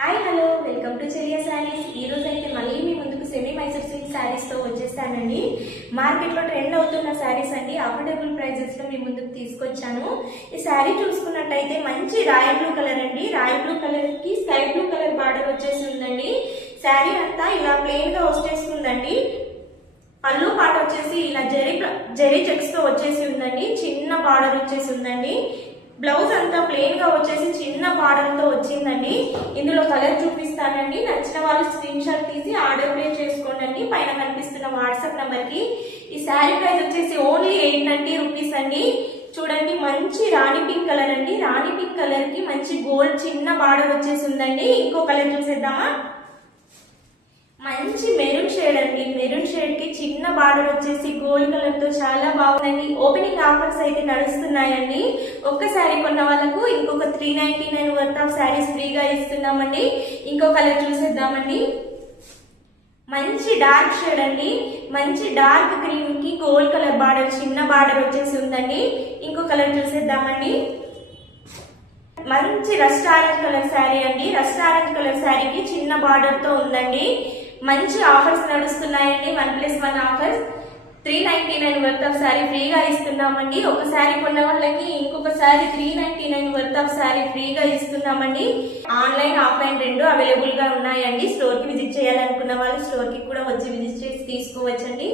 Hi hello welcome to Cheriya saris. ఈ రోజు అయితే మళ్ళీ మీ ముందుకు సెమీ మైసూర్ సిల్క్ శారీస్ తో వచ్చేస్తానండి. మార్కెట్ లో ట్రెండ్ అవుతున్న శారీస్ అండి, అఫోర్డబుల్ ప్రైజెస్ లో మీ ముందుకు తీసుకొచ్చాను. ఈ శారీ చూసుకున్నట్టయితే మంచి రాయల్ బ్లూ కలర్ అండి. రాయల్ బ్లూ కలర్ కి స్కై బ్లూ కలర్ బార్డర్ వచ్చేసి ఉందండి. శారీ అంతా ఇలా ప్లెయిన్ గా వచ్చేస్తుందండి. పళ్ళు పాట వచ్చేసి ఇలా జెరీ చెక్స్ తో వచ్చేసి ఉందండి. చిన్న బార్డర్ వచ్చేసి ఉందండి. బ్లౌజ్ అంతా ప్లెయిన్ గా వచ్చేసి చిన్న బార్డర్ తో వచ్చిందండి. ఇందులో కలర్ చూపిస్తానండి. నచ్చిన వాళ్ళు స్క్రీన్ షాట్ తీసి ఆర్డర్ ప్లేస్ చేసుకోండి. పైన కనిపిస్తున్న వాట్సాప్ నంబర్ కి. ఈ శారీ ప్రైస్ వచ్చేసి ఓన్లీ 890 రూపీస్ అండి. చూడండి, మంచి రాణి పింక్ కలర్ అండి. రాణి పింక్ కలర్ కి మంచి గోల్డ్ చిన్న బార్డర్ వచ్చేసి ఉందండి. ఇంకో కలర్ చూసేద్దామా? మంచి మెరూన్ షేడ్ అండి. మెరూన్ షేడ్ కి చిన్న బార్డర్ వచ్చేసి గోల్డ్ కలర్ తో చాలా బాగుందండి. ఓపెనింగ్ ఆఫర్స్ అయితే నడుస్తున్నాయండి. ఒక్కసారి కొన్న వాళ్ళకు ఇంకొక 399 వర్త్ ఆఫ్ శారీస్ ఫ్రీగా ఇస్తున్నామండి. ఇంకో కలర్ చూసేద్దామండి. మంచి డార్క్ షేడ్ అండి. మంచి డార్క్ గ్రీన్ కి గోల్డ్ కలర్ బార్డర్ చిన్న బార్డర్ వచ్చేసి ఉందండి. ఇంకో కలర్ చూసేద్దామండి. మంచి రస్ట్ ఆరెంజ్ కలర్ శారీ అండి. రస్ట్ ఆరెంజ్ కలర్ శారీకి చిన్న బార్డర్ తో ఉందండి. మంచి ఆఫర్స్ నడుస్తున్నాయండి. 1+1 ఆఫర్స్. 399 వర్త్ ఆఫ్ శారీ ఫ్రీగా ఇస్తున్నామండి. ఒక శారీ కొన్న వాళ్ళకి ఇంకొక శారీ 399 వర్త్ ఆఫ్ శారీ ఫ్రీగా ఇస్తున్నామండి. ఆన్లైన్ ఆఫ్లైన్ రెండు అవైలబుల్ గా ఉన్నాయండి. స్టోర్ కి విజిట్ చేయాలనుకున్న వాళ్ళు స్టోర్ కి కూడా వచ్చి విజిట్ చేసి తీసుకోవచ్చండి.